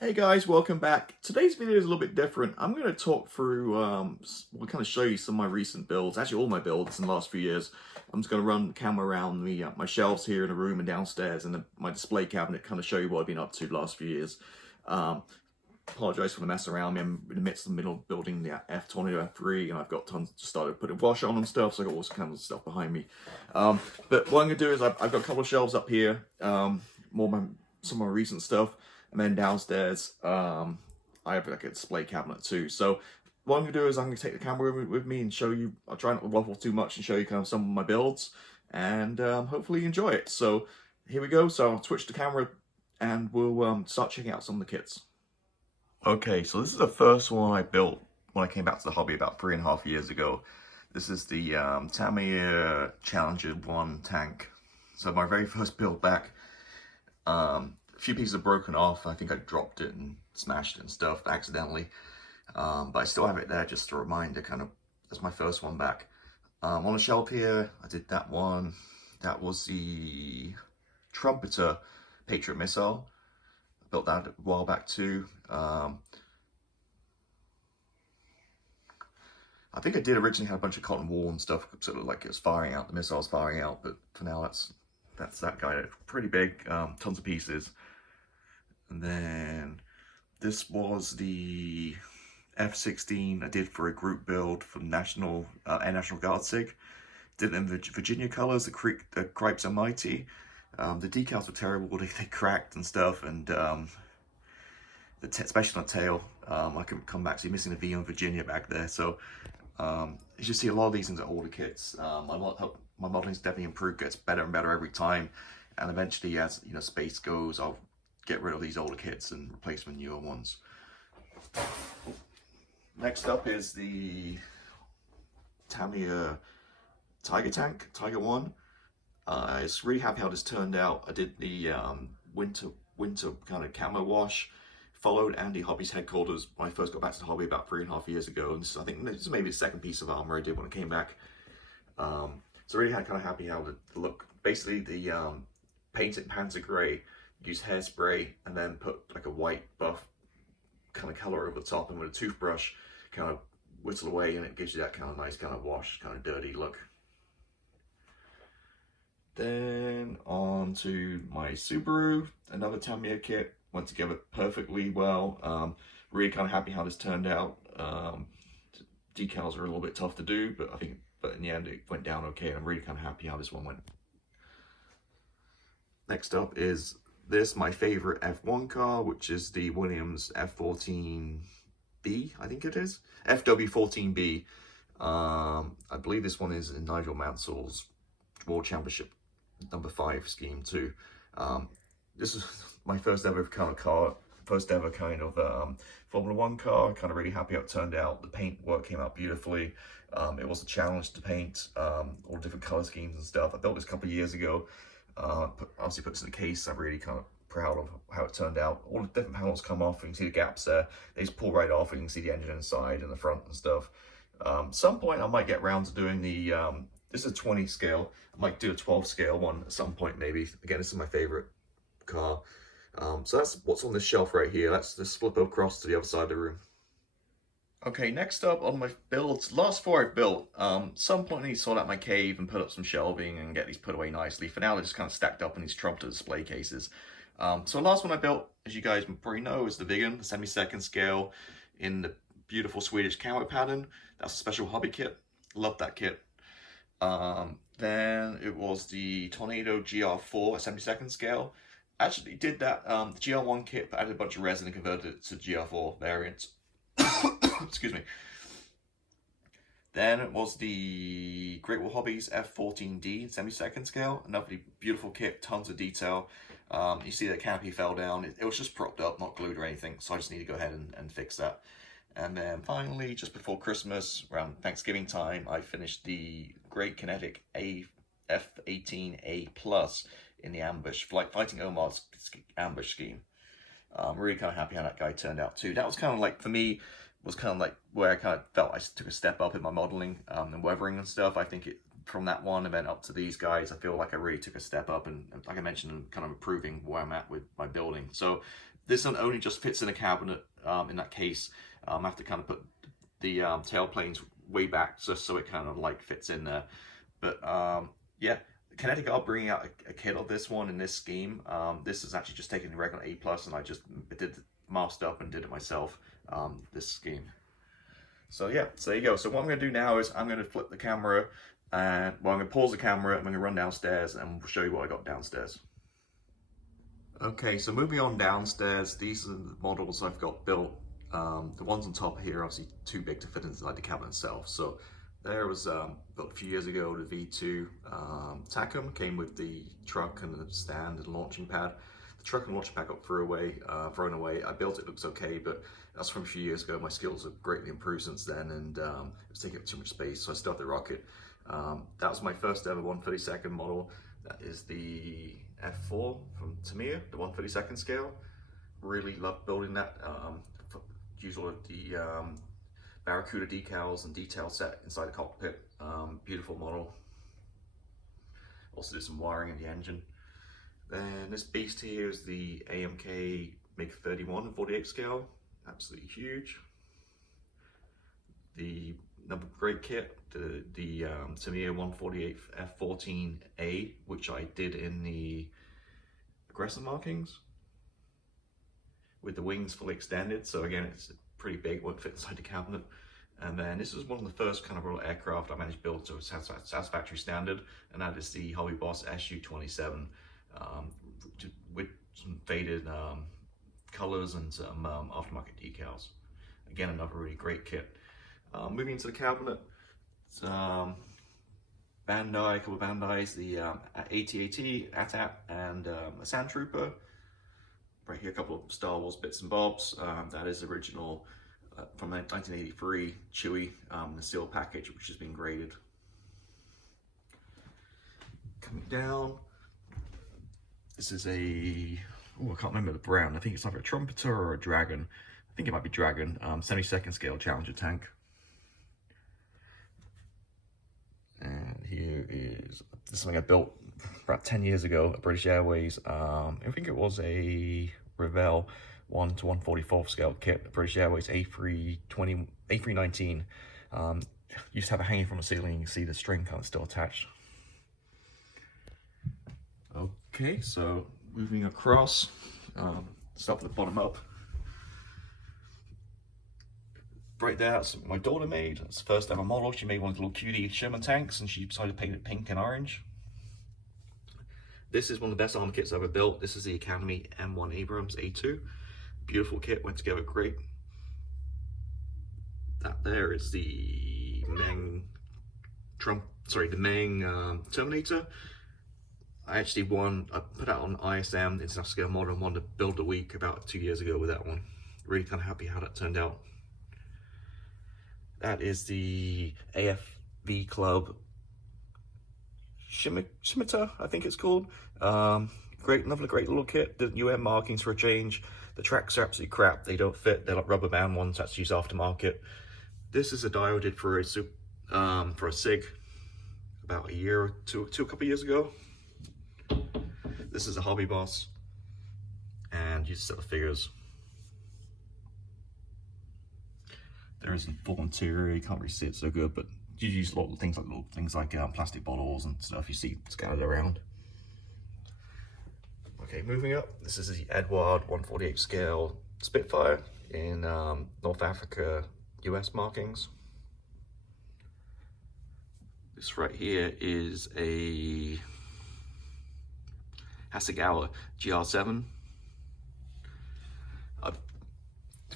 Hey guys, welcome back. Today's video is a little bit different. I'm going to talk through, we'll kind of show you some of my recent builds, actually all my builds in the last few years. I'm just going to run the camera around my shelves here in the room and downstairs and my display cabinet, kind of show you what I've been up to the last few years. Um, Apologize for the mess around me. I'm in the midst of the middle of building the F Tornado F3 and I've got tons, just started putting wash on and stuff, so I've got all this kind of stuff behind me. But what I'm going to do is I've got a couple of shelves up here, some of my recent stuff. And then downstairs, I have like a display cabinet too. So what I'm gonna do is I'm gonna take the camera with me and show you. I'll try not to waffle too much and show you kind of some of my builds, and hopefully you enjoy it. So here we go. So I'll switch the camera, and we'll start checking out some of the kits. Okay, so this is the first one I built when I came back to the hobby about 3.5 years ago. This is the Tamiya Challenger 1 tank. So my very first build back. A few pieces are broken off. I think I dropped it and smashed it and stuff accidentally. But I still have it there just a reminder, kind of, that's my first one back. On the shelf here, I did that one. That was the Trumpeter Patriot missile. I built that a while back too. I think I did originally have a bunch of cotton wool and stuff, sort of like it was firing out, the missile's firing out, but for now that's that guy. Pretty big, tons of pieces. And then this was the F-16 I did for a group build for National Air National Guard SIG. Did it in Virginia colors, the Cripes are mighty. The decals were terrible, they cracked and stuff, and especially on the tail, I couldn't come back, so you're missing the V on Virginia back there. So you just see a lot of these things are older kits. My modeling's definitely improved, gets better and better every time, and eventually, as you know, space goes, I'll get rid of these older kits and replace them with newer ones. Next up is the Tamiya Tiger Tank, Tiger 1. I was really happy how this turned out. I did the winter kind of camo wash. Followed Andy Hobby's headquarters when I first got back to the hobby about 3.5 years ago. And I think this is maybe the second piece of armor I did when I came back. So really kind of happy how the look. Basically, the painted Panzer Grey, use hairspray, and then put like a white buff kind of color over the top, and with a toothbrush, kind of whistle away, and it gives you that kind of nice kind of wash, kind of dirty look. Then on to my Subaru, another Tamiya kit. Went together perfectly well. Really kind of happy how this turned out. Decals are a little bit tough to do, but in the end it went down okay. I'm really kind of happy how this one went. Next up is this, my favorite F1 car, which is the Williams F14B, I think it is. FW14B. I believe this one is in Nigel Mansell's World Championship number 5 scheme too. This is my first ever kind of car, Formula 1 car. Kind of really happy how it turned out. The paint work came out beautifully. It was a challenge to paint all different color schemes and stuff. I built this a couple of years ago. Obviously put this in the case. I'm really kind of proud of how it turned out. All the different panels come off. You can see the gaps there. They just pull right off. You can see the engine inside and the front and stuff. Some point I might get around to doing the, this is a 20 scale. I might do a 12 scale one at some point maybe. Again, this is my favorite car. So that's what's on this shelf right here. Let's flip across to the other side of the room. Okay, next up on my builds, last 4 I built, some point I need to sort out my cave and put up some shelving and get these put away nicely. For now, they're just kind of stacked up in these Trumpeter display cases. So the last one I built, as you guys probably know, is the Viggen, the 72nd scale in the beautiful Swedish camo pattern. That's a special hobby kit. Love that kit. Then it was the Tornado GR4 at 72nd scale. Actually did that, the GR1 kit, but added a bunch of resin and converted it to GR4 variants. Excuse me. Then it was the Great Wall Hobbies F14D 72nd scale. Another beautiful kit, tons of detail. You see that canopy fell down. It was just propped up, not glued or anything, so I just need to go ahead and fix that. And then finally, just before Christmas, around Thanksgiving time, I finished the Great Kinetic F18A Plus in the ambush, fighting Omar's ambush scheme. I'm really kind of happy how that guy turned out too. That was kind of like, for me, was kind of like where I kind of felt I took a step up in my modeling and weathering and stuff. I think from that one event up to these guys, I feel like I really took a step up, and like I mentioned, kind of improving where I'm at with my building. So This one only just fits in a cabinet in that case. I have to kind of put the tail planes way back just so it kind of like fits in there. But yeah, Kinetic are bringing out a kit of this one in this scheme. This is actually just taking the regular A+, and I just did masked up and did it myself, this scheme. So yeah, so there you go. So what I'm going to do now is I'm going to flip the camera, and well, I'm going to pause the camera, I'm going to run downstairs and show you what I got downstairs. Okay, so moving on downstairs, these are the models I've got built. The ones on top here are obviously too big to fit inside the cabinet itself. So there was built a few years ago, the V2 Tacom came with the truck and the stand and launching pad. The truck and launching pad got thrown away. I built it, looks okay, but that's from a few years ago. My skills have greatly improved since then, and it was taking up too much space, so I started the rocket. That was my first ever 1/32 model. That is the F4 from Tamiya, the 1/32 scale. Really loved building that. Used all of the Barracuda decals and detail set inside the cockpit. Beautiful model. Also did some wiring in the engine. Then this beast here is the AMK MiG-31 48 scale. Absolutely huge. The another great kit, the Tamiya 148 F14A, which I did in the aggressor markings with the wings fully extended. So again, it's pretty big, won't fit inside the cabinet. And then this is one of the first kind of real aircraft I managed to build to a satisfactory standard, and that is the Hobby Boss SU-27 with some faded colors and some aftermarket decals. Again, another really great kit. Moving into the cabinet, Bandai, a couple of Bandais, the AT-AT, AT-AT, and a Sand Trooper. Right here, a couple of Star Wars bits and bobs. That is original from 1983 Chewie, the seal package, which has been graded. Coming down, this is a, oh, I can't remember the brand. I think it's either a Trumpeter or a Dragon. I think it might be Dragon, 72nd scale Challenger tank. And here is, this is something I built about 10 years ago at British Airways. I think it was a Revell 1 to 1/44 scale kit, British Airways A319. Used to have it hanging from the ceiling. You can see the string kind of still attached. Okay, so moving across, start with the bottom up. Right there, that's my daughter made. It's the first ever model. She made one of the little cutie Sherman tanks, and she decided to paint it pink and orange. This is one of the best armor kits I've ever built. This is the Academy M1 Abrams A2. Beautiful kit, went together great. That there is the Meng Terminator. I actually put out on ISM, International Scale Model, and won the Build a Week about 2 years ago with that one. Really kind of happy how that turned out. That is the AFV Club Scimitar, I think it's called. Another great little kit. The UM markings for a change. The tracks are absolutely crap. They don't fit. They're like rubber band ones that's used aftermarket. This is a die I did for a SIG about a year or two, a couple years ago. This is a Hobby Boss, and you set the figures. There is a full interior. You can't really see it so good, but you use a lot of things like plastic bottles and stuff you see scattered around. Okay, moving up. This is the Edward 148 scale Spitfire in North Africa, US markings. This right here is a Hasegawa GR7. I've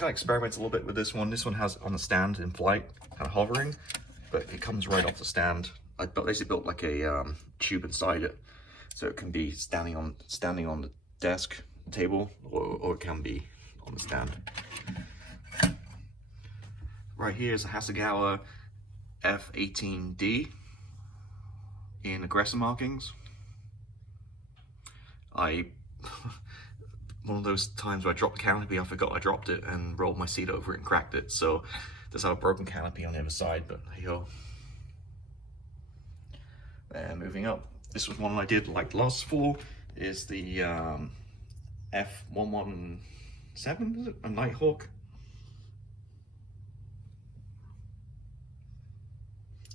kind of experimented a little bit with this one. This one has on the stand in flight, kind of hovering, but it comes right off the stand. I basically built like a tube inside it, so it can be standing on the desk, table, or it can be on the stand. Right here is a Hasegawa F18D in aggressor markings. One of those times where I dropped the canopy, I forgot I dropped it and rolled my seat over it and cracked it. So there's a broken canopy on the other side, but there you go. And moving up, this was one I did like last fall, is the F11, 7, is it? A Nighthawk.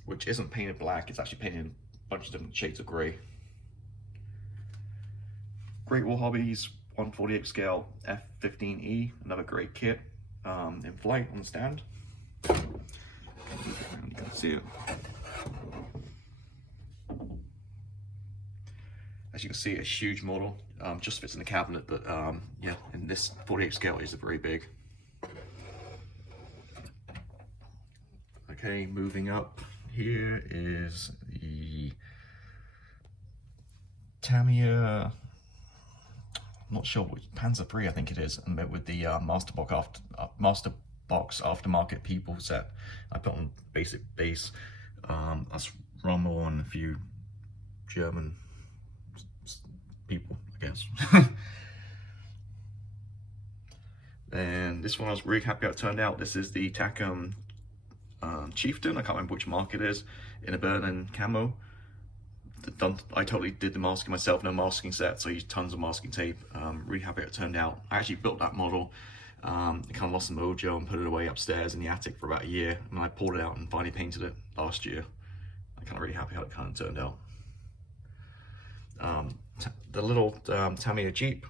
Which isn't painted black, it's actually painted in a bunch of different shades of grey. Great Wall Hobbies 1/48 scale F15E, another great kit in flight on the stand. You can see it. As you can see, a huge model, just fits in the cabinet, but yeah, in this 48 scale is very big. Okay, moving up, here is the Tamiya, I'm not sure which, Panzer III I think it is, and with the Master Box aftermarket people set I put on basic base. That's Rommel and a few German people, I guess. And this one I was really happy how it turned out. This is the Takom Chieftain, I can't remember which mark it is, in a Berlin camo. I totally did the masking myself, no masking set, so I used tons of masking tape. Really happy how it turned out. I actually built that model. I kind of lost the mojo and put it away upstairs in the attic for about a year, and I pulled it out and finally painted it last year. I'm kind of really happy how it kind of turned out. The little Tamiya Jeep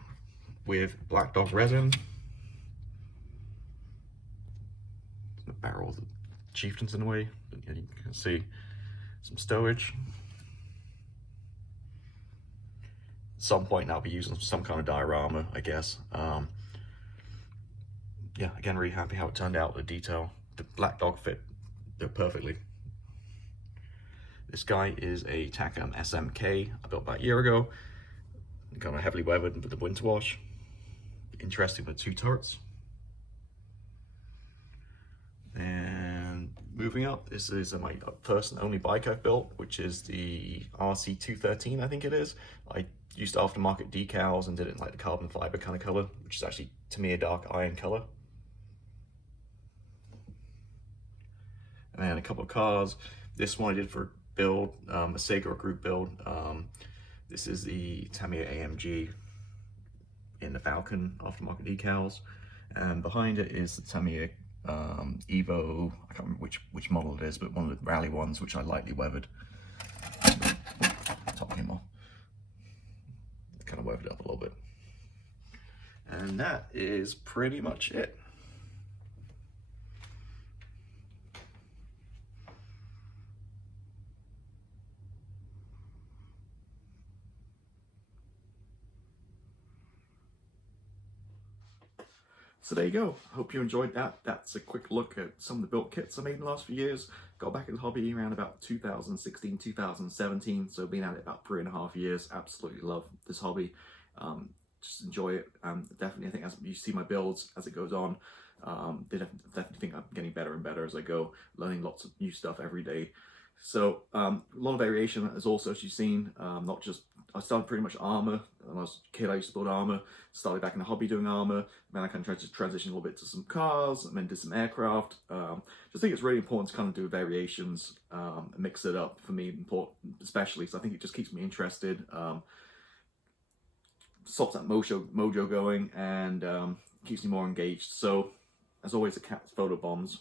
with Black Dog resin. The barrel of the Chieftain's in the way, but yeah, you can see some stowage. At some point I'll be using some kind of diorama, I guess. Yeah, again, really happy how it turned out, the detail. The Black Dog fit perfectly. This guy is a Takom SMK I built about a year ago. Kind of heavily weathered with the winter wash. Interesting with 2 turrets. And moving up, this is my first and only bike I've built, which is the RC213, I think it is. I used aftermarket decals and did it in like the carbon fiber kind of color, which is actually Tamiya dark iron color. And then a couple of cars. This one I did for build, a Sega group build. This is the Tamiya AMG in the Falcon aftermarket decals, and behind it is the Tamiya Evo, I can't remember which model it is, but one of the rally ones, which I lightly weathered. Top came off. Kind of weathered it up a little bit. And that is pretty much it. So there you go. Hope you enjoyed that. That's a quick look at some of the built kits I made in the last few years. Got back in the hobby around about 2016, 2017. So been at it about 3.5 years. Absolutely love this hobby. Just enjoy it. Definitely, I think as you see my builds as it goes on, definitely think I'm getting better and better as I go, learning lots of new stuff every day. So a lot of variation as also, as you've seen, not just, I started pretty much armor. When I was a kid, I used to build armor. Started back in the hobby doing armor. Then I kind of tried to transition a little bit to some cars, and then did some aircraft. Just think it's really important to kind of do variations, and mix it up for me, important, especially. So I think it just keeps me interested, stops that mojo going, and keeps me more engaged. So, as always, the cat's photo bombs.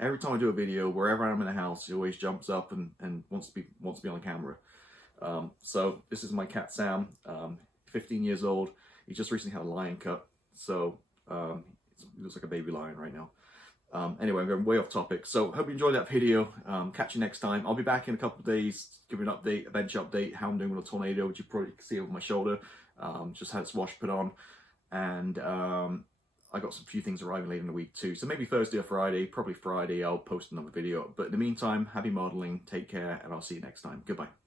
Every time I do a video, wherever I'm in the house, he always jumps up and wants to be on camera. So this is my cat Sam, 15 years old. He just recently had a lion cut, so he looks like a baby lion right now. Anyway, I'm going way off topic. So hope you enjoyed that video. Catch you next time. I'll be back in a couple of days, give you an update, a bench update, how I'm doing with a tornado, which you probably can see over my shoulder. Just had its wash put on, and I got some few things arriving later in the week too. So maybe Thursday or Friday, probably Friday, I'll post another video. But in the meantime, happy modeling, take care, and I'll see you next time. Goodbye.